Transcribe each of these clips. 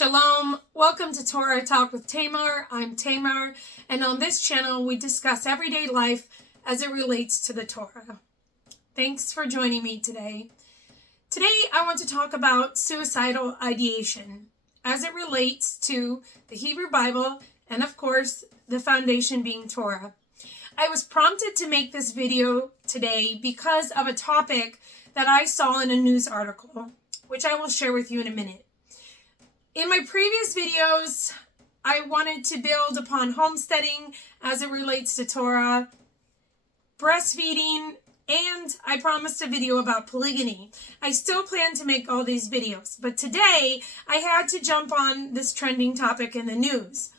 Shalom, welcome to Torah Talk with Tamar. I'm Tamar, and on this channel we discuss everyday life as it relates to the Torah. Thanks for joining me today. Today I want to talk about suicidal ideation as it relates to the Hebrew Bible and of course the foundation being Torah. I was prompted to make this video today because of a topic that I saw in a news article, which I will share with you in a minute. In my previous videos, I wanted to build upon homesteading as it relates to Torah, breastfeeding, and I promised a video about polygyny. I still plan to make all these videos, but today I had to jump on this trending topic in the news.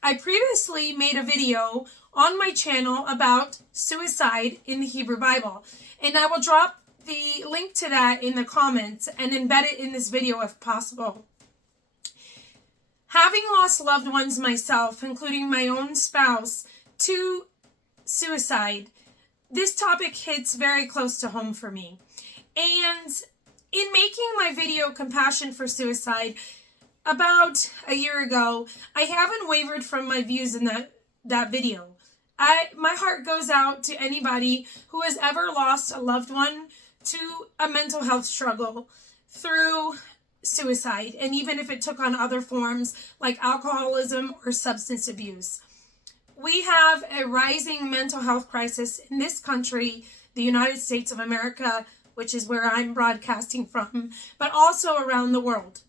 I previously made a video on my channel about suicide in the Hebrew Bible, and I will drop the link to that in the comments and embed it in this video if possible. Having lost loved ones myself, including my own spouse, to suicide, this topic hits very close to home for me. And in making my video Compassion for Suicide about a year ago, I haven't wavered from my views in that video. My heart goes out to anybody who has ever lost a loved one to a mental health struggle through suicide, and even if it took on other forms like alcoholism or substance abuse. We have a rising mental health crisis in this country, the United States of America, which is where I'm broadcasting from, but also around the world.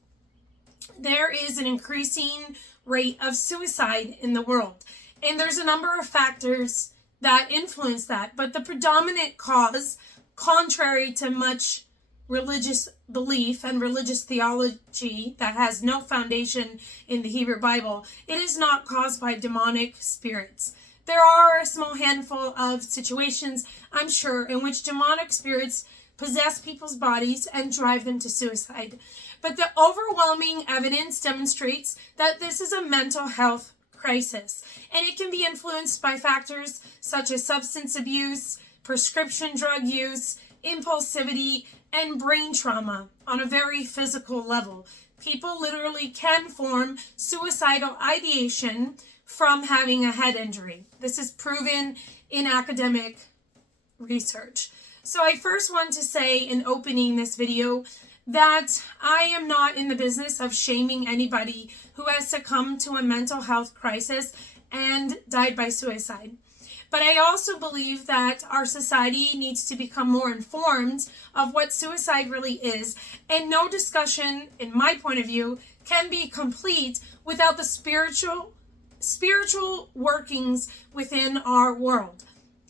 There is an increasing rate of suicide in the world, and there's a number of factors that influence that, but the predominant cause, contrary to much religious belief and religious theology that has no foundation in the Hebrew Bible, it is not caused by demonic spirits. There are a small handful of situations, I'm sure, in which demonic spirits possess people's bodies and drive them to suicide. But the overwhelming evidence demonstrates that this is a mental health crisis, and it can be influenced by factors such as substance abuse, prescription drug use, impulsivity, and brain trauma on a very physical level. People literally can form suicidal ideation from having a head injury. This is proven in academic research. So I first want to say in opening this video that I am not in the business of shaming anybody who has succumbed to a mental health crisis and died by suicide. But I also believe that our society needs to become more informed of what suicide really is, and no discussion, in my point of view, can be complete without the spiritual workings within our world.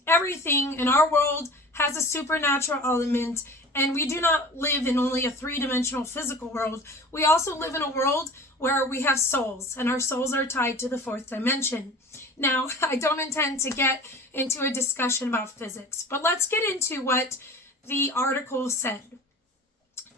Everything in our world has a supernatural element, and we do not live in only a three-dimensional physical world. We also live in a world where we have souls, and our souls are tied to the fourth dimension. Now, I don't intend to get into a discussion about physics, but let's get into what the article said.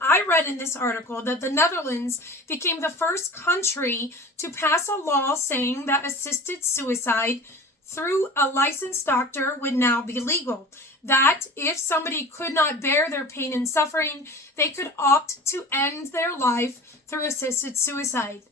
I read in this article that the Netherlands became the first country to pass a law saying that assisted suicide through a licensed doctor would now be legal. That if somebody could not bear their pain and suffering, they could opt to end their life through assisted suicide.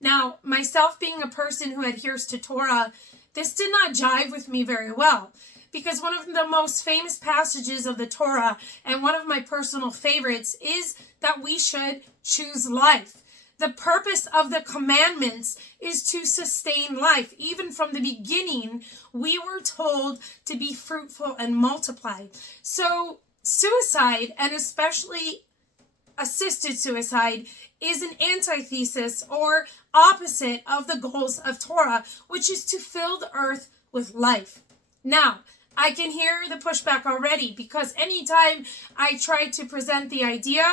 Now, myself being a person who adheres to Torah, this did not jive with me very well, because one of the most famous passages of the Torah and one of my personal favorites is that we should choose life. The purpose of the commandments is to sustain life. Even from the beginning, we were told to be fruitful and multiply. So suicide, and especially assisted suicide, is an antithesis or opposite of the goals of Torah, which is to fill the earth with life. Now, I can hear the pushback already, because anytime I try to present the idea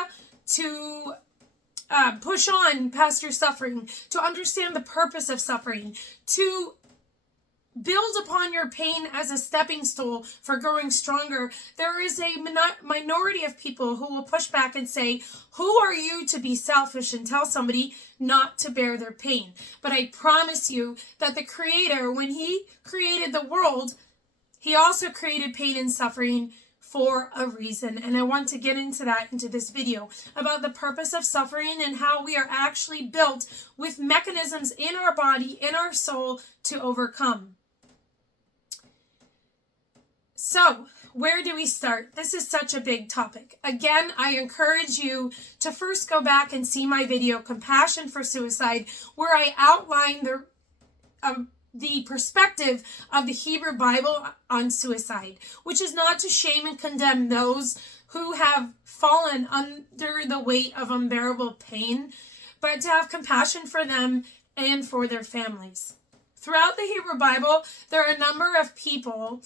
to push on past your suffering, to understand the purpose of suffering, to build upon your pain as a stepping stool for growing stronger, there is a minority of people who will push back and say, who are you to be selfish and tell somebody not to bear their pain? But I promise you that the Creator, when He created the world, He also created pain and suffering for a reason. And I want to get into this video about the purpose of suffering and how we are actually built with mechanisms in our body, in our soul to overcome. So, where do we start? This is such a big topic. Again, I encourage you to first go back and see my video, Compassion for Suicide, where I outline the perspective of the Hebrew Bible on suicide, which is not to shame and condemn those who have fallen under the weight of unbearable pain, but to have compassion for them and for their families. Throughout the Hebrew Bible, there are a number of people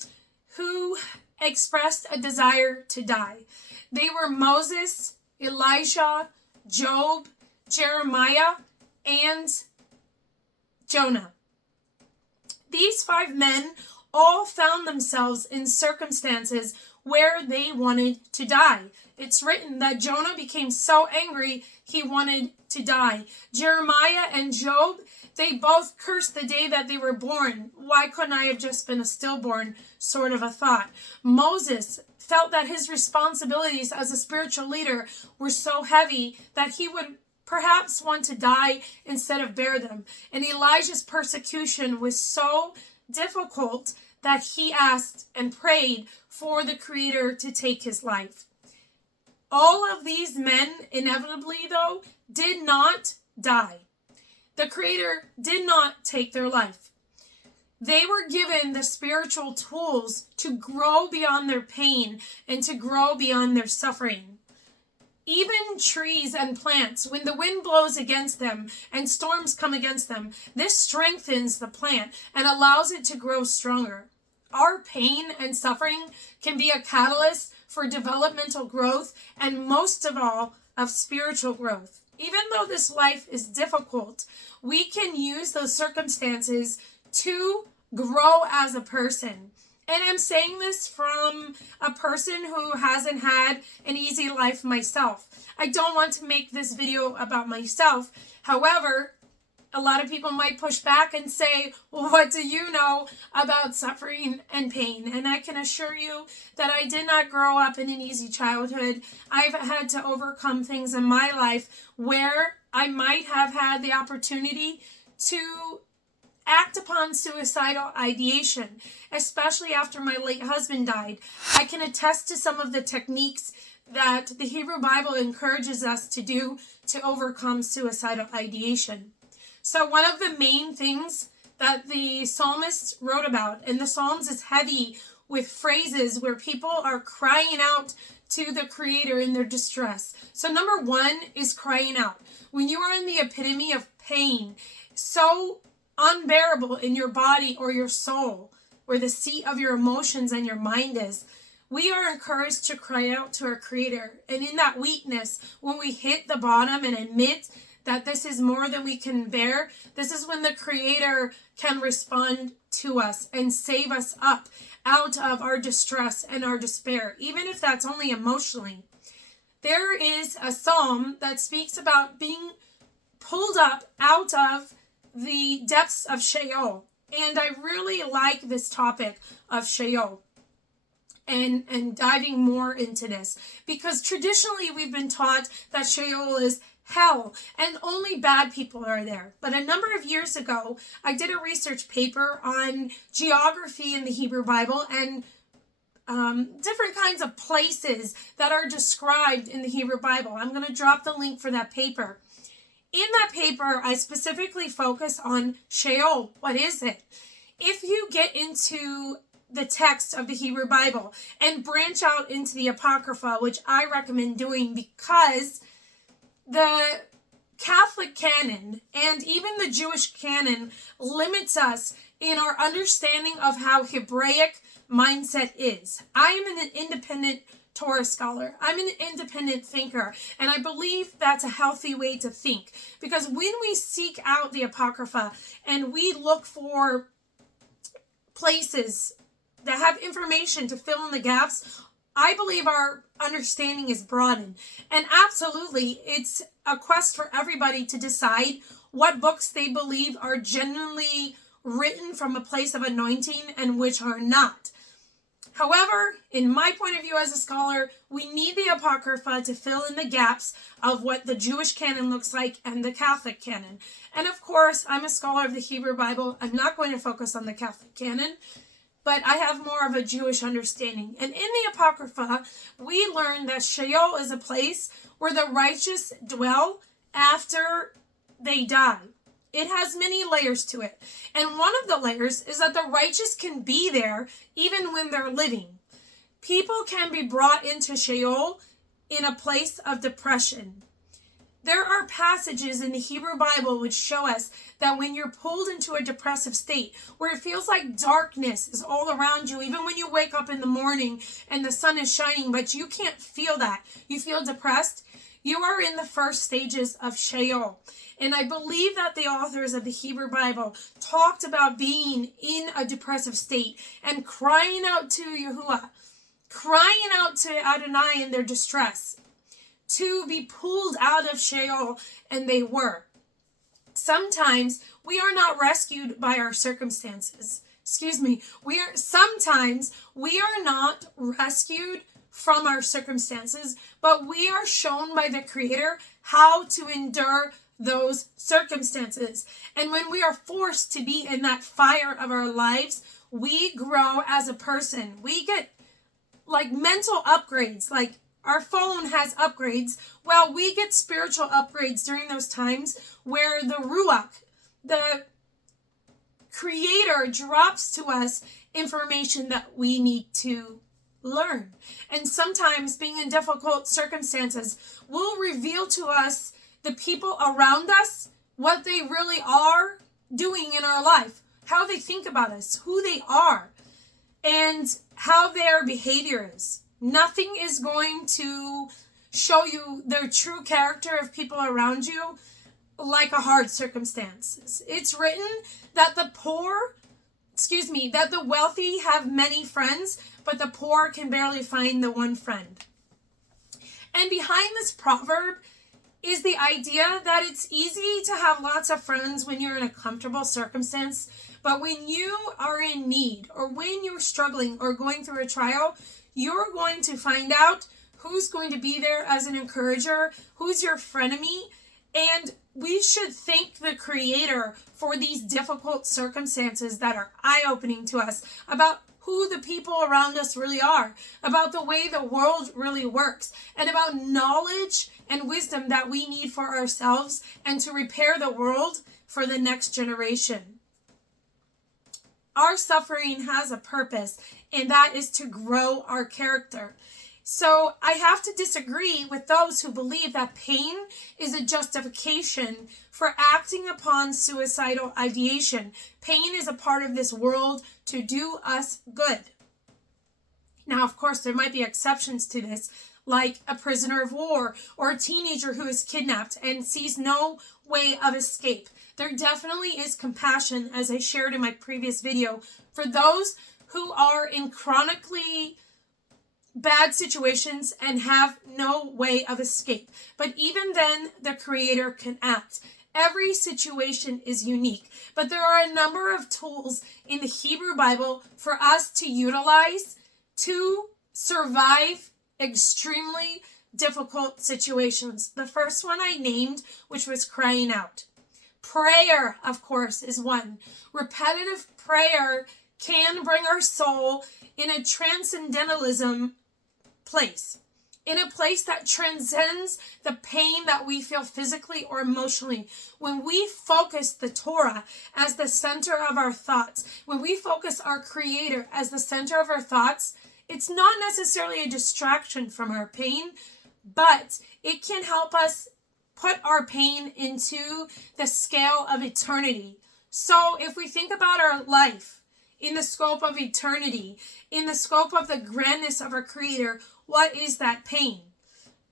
who expressed a desire to die. They were Moses, Elijah, Job, Jeremiah, and Jonah. These 5 men all found themselves in circumstances where they wanted to die. It's written that Jonah became so angry he wanted to die. Jeremiah and Job, they both cursed the day that they were born. Why couldn't I have just been a stillborn, sort of a thought. Moses felt that his responsibilities as a spiritual leader were so heavy that he would perhaps want to die instead of bear them. And Elijah's persecution was so difficult that he asked and prayed for the Creator to take his life. All of these men, inevitably though, did not die. The Creator did not take their life. They were given the spiritual tools to grow beyond their pain and to grow beyond their suffering. Even trees and plants, when the wind blows against them and storms come against them, this strengthens the plant and allows it to grow stronger. Our pain and suffering can be a catalyst for developmental growth and most of all, of spiritual growth. Even though this life is difficult, we can use those circumstances to grow as a person. And I'm saying this from a person who hasn't had an easy life myself. I don't want to make this video about myself. However, a lot of people might push back and say, well, what do you know about suffering and pain? And I can assure you that I did not grow up in an easy childhood. I've had to overcome things in my life where I might have had the opportunity to act upon suicidal ideation, especially after my late husband died. I can attest to some of the techniques that the Hebrew Bible encourages us to do to overcome suicidal ideation. So one of the main things that the psalmist wrote about, and the Psalms is heavy with phrases where people are crying out to the Creator in their distress. So number 1 is crying out. When you are in the epitome of pain, so unbearable in your body or your soul, where the seat of your emotions and your mind is, we are encouraged to cry out to our Creator. And in that weakness, when we hit the bottom and admit that this is more than we can bear, this is when the Creator can respond to us and save us up out of our distress and our despair, even if that's only emotionally. There is a psalm that speaks about being pulled up out of the depths of Sheol. And I really like this topic of Sheol and diving more into this, because traditionally we've been taught that Sheol is hell and only bad people are there. But a number of years ago, I did a research paper on geography in the Hebrew Bible and different kinds of places that are described in the Hebrew Bible. I'm going to drop the link for that paper. In that paper, I specifically focus on Sheol. What is it? If you get into the text of the Hebrew Bible and branch out into the Apocrypha, which I recommend doing because the Catholic canon and even the Jewish canon limits us in our understanding of how Hebraic mindset is. I am an independent Torah scholar. I'm an independent thinker, and I believe that's a healthy way to think, because when we seek out the Apocrypha and we look for places that have information to fill in the gaps, I believe our understanding is broadened. And absolutely, it's a quest for everybody to decide what books they believe are genuinely written from a place of anointing and which are not. However, in my point of view as a scholar, we need the Apocrypha to fill in the gaps of what the Jewish canon looks like and the Catholic canon. And of course, I'm a scholar of the Hebrew Bible. I'm not going to focus on the Catholic canon, but I have more of a Jewish understanding. And in the Apocrypha, we learn that Sheol is a place where the righteous dwell after they die. It has many layers to it. And one of the layers is that the righteous can be there even when they're living. People can be brought into Sheol in a place of depression. There are passages in the Hebrew Bible which show us that when you're pulled into a depressive state, where it feels like darkness is all around you, even when you wake up in the morning and the sun is shining, but you can't feel that, you feel depressed, you are in the first stages of Sheol. And I believe that the authors of the Hebrew Bible talked about being in a depressive state and crying out to Yahuwah, crying out to Adonai in their distress, to be pulled out of Sheol, and they were. Sometimes we are not rescued by our circumstances. Sometimes we are not rescued from our circumstances, but we are shown by the Creator how to endure those circumstances. And when we are forced to be in that fire of our lives, we grow as a person. We get like mental upgrades, like our phone has upgrades. Well, we get spiritual upgrades during those times where the Ruach, the Creator, drops to us information that we need to learn. And sometimes being in difficult circumstances will reveal to us the people around us, what they really are doing in our life, how they think about us, who they are, and how their behavior is. Nothing is going to show you their true character of people around you like a hard circumstance. It's written that the wealthy have many friends, but the poor can barely find the one friend. And behind this proverb is the idea that it's easy to have lots of friends when you're in a comfortable circumstance, but when you are in need or when you're struggling or going through a trial, you're going to find out who's going to be there as an encourager, who's your frenemy, and we should thank the Creator for these difficult circumstances that are eye-opening to us about who the people around us really are, about the way the world really works, and about knowledge and wisdom that we need for ourselves and to repair the world for the next generation. Our suffering has a purpose, and that is to grow our character. So I have to disagree with those who believe that pain is a justification for acting upon suicidal ideation. Pain is a part of this world to do us good. Now, of course, there might be exceptions to this, like a prisoner of war or a teenager who is kidnapped and sees no way of escape. There definitely is compassion, as I shared in my previous video, for those who are in chronically bad situations and have no way of escape. But even then, the Creator can act. Every situation is unique, but there are a number of tools in the Hebrew Bible for us to utilize to survive extremely difficult situations. The first one I named, which was crying out. Prayer, of course, is one. Repetitive prayer can bring our soul in a transcendentalism place, in a place that transcends the pain that we feel physically or emotionally. When we focus the Torah as the center of our thoughts, when we focus our Creator as the center of our thoughts, it's not necessarily a distraction from our pain, but it can help us put our pain into the scale of eternity. So if we think about our life in the scope of eternity, in the scope of the grandness of our Creator, what is that pain?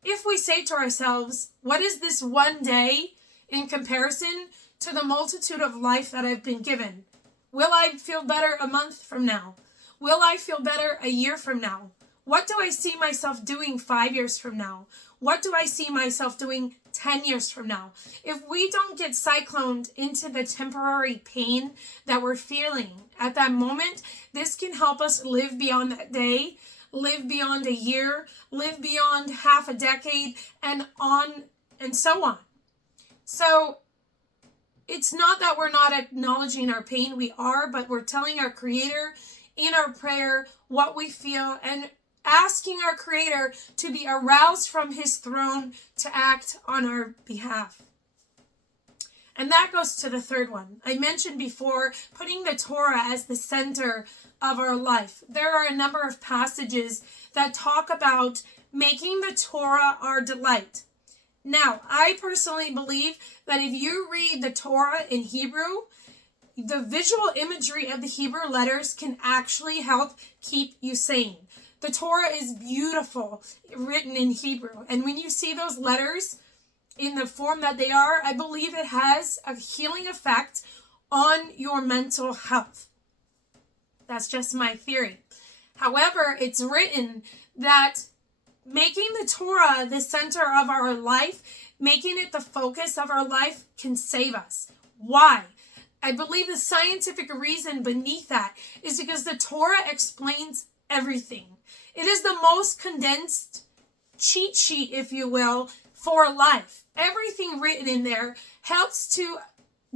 If we say to ourselves, what is this one day in comparison to the multitude of life that I've been given? Will I feel better a month from now? Will I feel better a year from now? What do I see myself doing 5 years from now? What do I see myself doing 10 years from now? If we don't get cycloned into the temporary pain that we're feeling at that moment, this can help us live beyond that day, live beyond a year, live beyond half a decade, and on and so on. So it's not that we're not acknowledging our pain, we are, but we're telling our Creator in our prayer what we feel and asking our Creator to be aroused from His throne to act on our behalf. And that goes to the third one. I mentioned before, putting the Torah as the center of our life. There are a number of passages that talk about making the Torah our delight. Now, I personally believe that if you read the Torah in Hebrew, the visual imagery of the Hebrew letters can actually help keep you sane. The Torah is beautiful, written in Hebrew. And when you see those letters in the form that they are, I believe it has a healing effect on your mental health. That's just my theory. However, it's written that making the Torah the center of our life, making it the focus of our life, can save us. Why? I believe the scientific reason beneath that is because the Torah explains everything. It is the most condensed cheat sheet, if you will, for life. Everything written in there helps to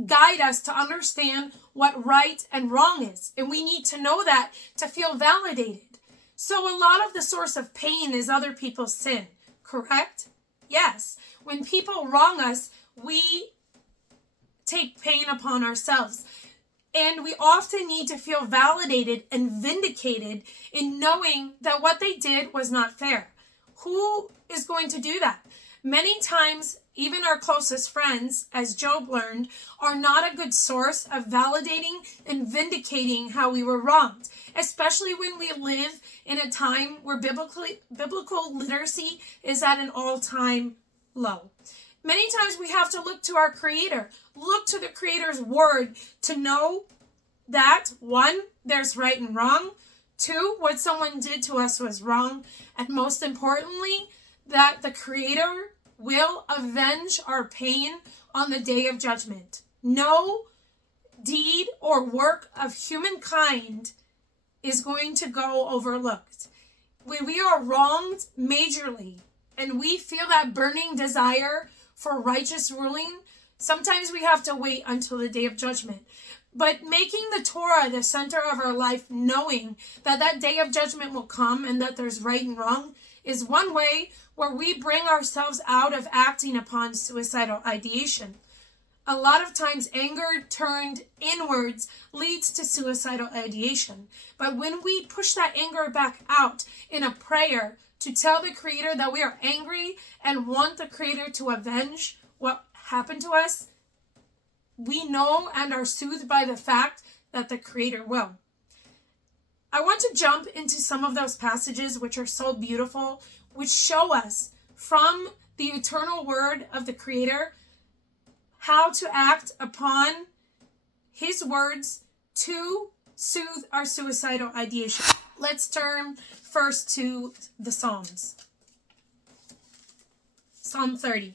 guide us to understand what right and wrong is. And we need to know that to feel validated. So a lot of the source of pain is other people's sin, correct? Yes. When people wrong us, we take pain upon ourselves. And we often need to feel validated and vindicated in knowing that what they did was not fair. Who is going to do that? Many times, even our closest friends, as Job learned, are not a good source of validating and vindicating how we were wronged, especially when we live in a time where biblical literacy is at an all-time low. Many times we have to look to our Creator, look to the Creator's word to know that, one, there's right and wrong, two, what someone did to us was wrong, and most importantly, that the Creator will avenge our pain on the day of judgment. No deed or work of humankind is going to go overlooked. When we are wronged majorly and we feel that burning desire for righteous ruling, sometimes we have to wait until the day of judgment. But making the Torah the center of our life, knowing that that day of judgment will come and that there's right and wrong, is one way where we bring ourselves out of acting upon suicidal ideation. A lot of times anger turned inwards leads to suicidal ideation. But when we push that anger back out in a prayer to tell the Creator that we are angry and want the Creator to avenge what happened to us, we know and are soothed by the fact that the Creator will. I want to jump into some of those passages which are so beautiful, which show us from the eternal word of the Creator how to act upon His words to soothe our suicidal ideation. Let's turn first to the Psalms. Psalm 30.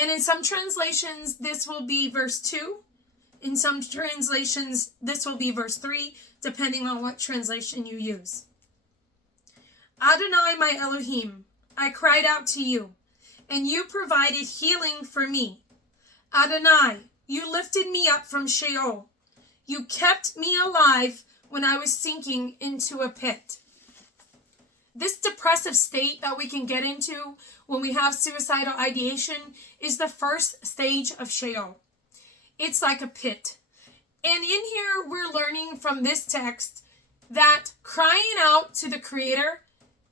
And in some translations, this will be verse 2. In some translations, this will be verse 3, depending on what translation you use. Adonai, my Elohim, I cried out to you, and you provided healing for me. Adonai, you lifted me up from Sheol. You kept me alive when I was sinking into a pit. This depressive state that we can get into when we have suicidal ideation is the first stage of Sheol. It's like a pit. And in here, we're learning from this text that crying out to the Creator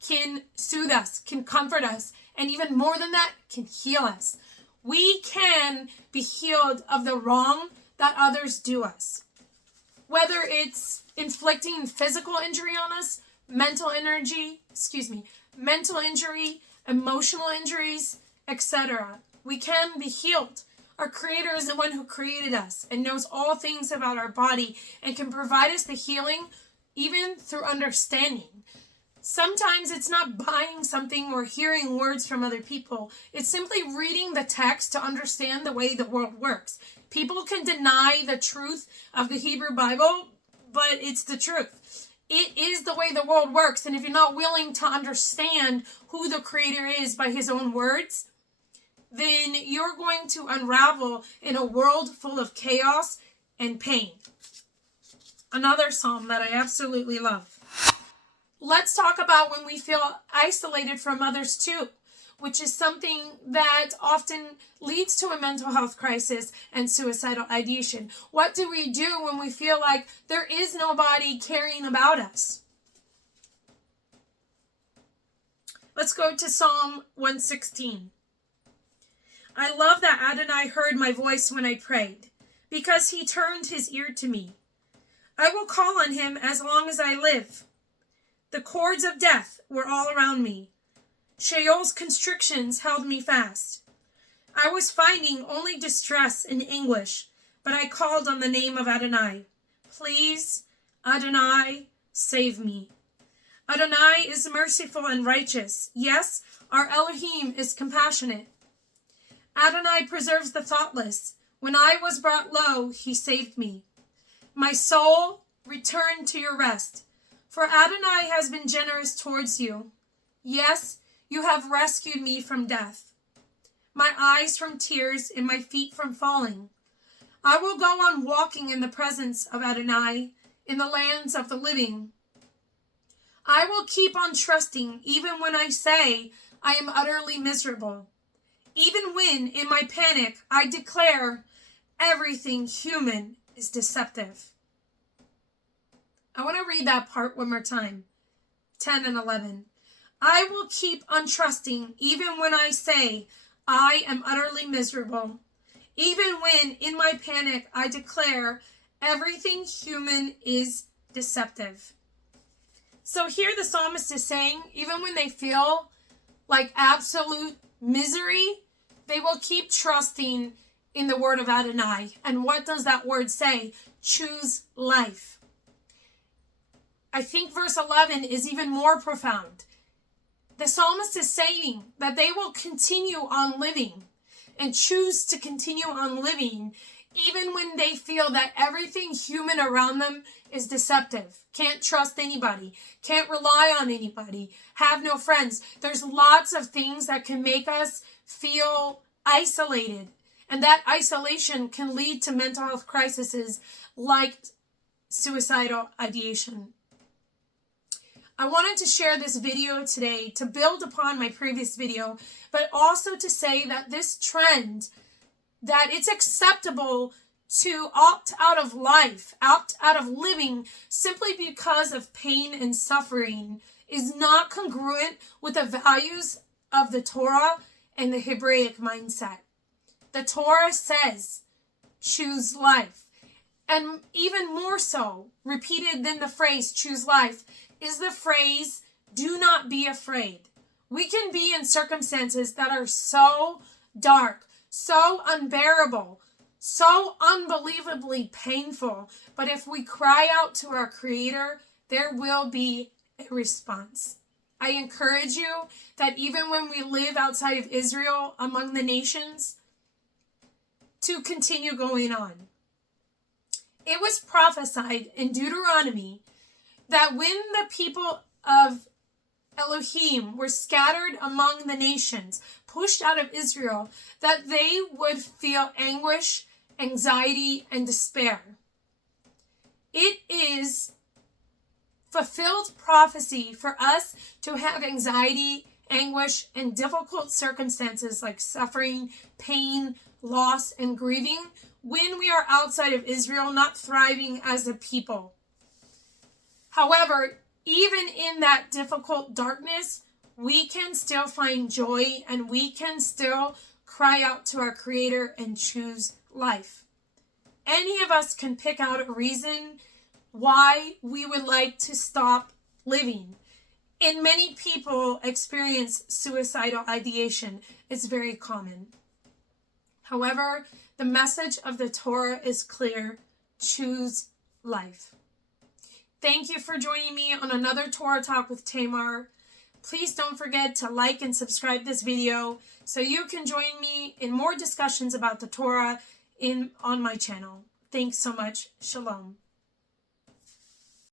can soothe us, can comfort us, and even more than that, can heal us. We can be healed of the wrong that others do us. Whether it's inflicting physical injury on us, mental injury, emotional injuries, etc. We can be healed. Our Creator is the one who created us and knows all things about our body and can provide us the healing even through understanding. Sometimes it's not buying something or hearing words from other people. It's simply reading the text to understand the way the world works. People can deny the truth of the Hebrew Bible, but it's the truth. It is the way the world works. And if you're not willing to understand who the Creator is by His own words, then you're going to unravel in a world full of chaos and pain. Another psalm that I absolutely love. Let's talk about when we feel isolated from others too, which is something that often leads to a mental health crisis and suicidal ideation. What do we do when we feel like there is nobody caring about us? Let's go to Psalm 116. I love that Adonai heard my voice when I prayed, because He turned His ear to me. I will call on Him as long as I live. The cords of death were all around me. Sheol's constrictions held me fast. I was finding only distress and anguish, but I called on the name of Adonai. Please, Adonai, save me. Adonai is merciful and righteous. Yes, our Elohim is compassionate. Adonai preserves the thoughtless. When I was brought low, He saved me. My soul, return to your rest. For Adonai has been generous towards you. Yes, you have rescued me from death, my eyes from tears and my feet from falling. I will go on walking in the presence of Adonai, in the lands of the living. I will keep on trusting even when I say I am utterly miserable. Even when, in my panic, I declare everything human is deceptive. I want to read that part one more time. 10 and 11. I will keep on trusting even when I say I am utterly miserable. Even when in my panic I declare everything human is deceptive. So here the psalmist is saying, even when they feel like absolute misery, they will keep trusting in the word of Adonai. And what does that word say? Choose life. I think verse 11 is even more profound. The psalmist is saying that they will continue on living and choose to continue on living even when they feel that everything human around them is deceptive. Can't trust anybody. Can't rely on anybody. Have no friends. There's lots of things that can make us feel isolated. And that isolation can lead to mental health crises like suicidal ideation. I wanted to share this video today to build upon my previous video, but also to say that this trend, that it's acceptable to opt out of life, opt out of living simply because of pain and suffering is not congruent with the values of the Torah and the Hebraic mindset. The Torah says, choose life. And even more so, repeated than the phrase, choose life, is the phrase, do not be afraid. We can be in circumstances that are so dark, so unbearable, so unbelievably painful. But if we cry out to our Creator, there will be a response. I encourage you that even when we live outside of Israel, among the nations, to continue going on. It was prophesied in Deuteronomy that when the people of Elohim were scattered among the nations, pushed out of Israel, that they would feel anguish, anxiety, and despair. It is fulfilled prophecy for us to have anxiety, anguish, and difficult circumstances like suffering, pain, loss, and grieving when we are outside of Israel, not thriving as a people. However, even in that difficult darkness, we can still find joy and we can still cry out to our Creator and choose life. Any of us can pick out a reason why we would like to stop living. And many people experience suicidal ideation. It's very common. However, the message of the Torah is clear. Choose life. Thank you for joining me on another Torah Talk with Tamar. Please don't forget to like and subscribe this video so you can join me in more discussions about the Torah on my channel. Thanks so much. Shalom.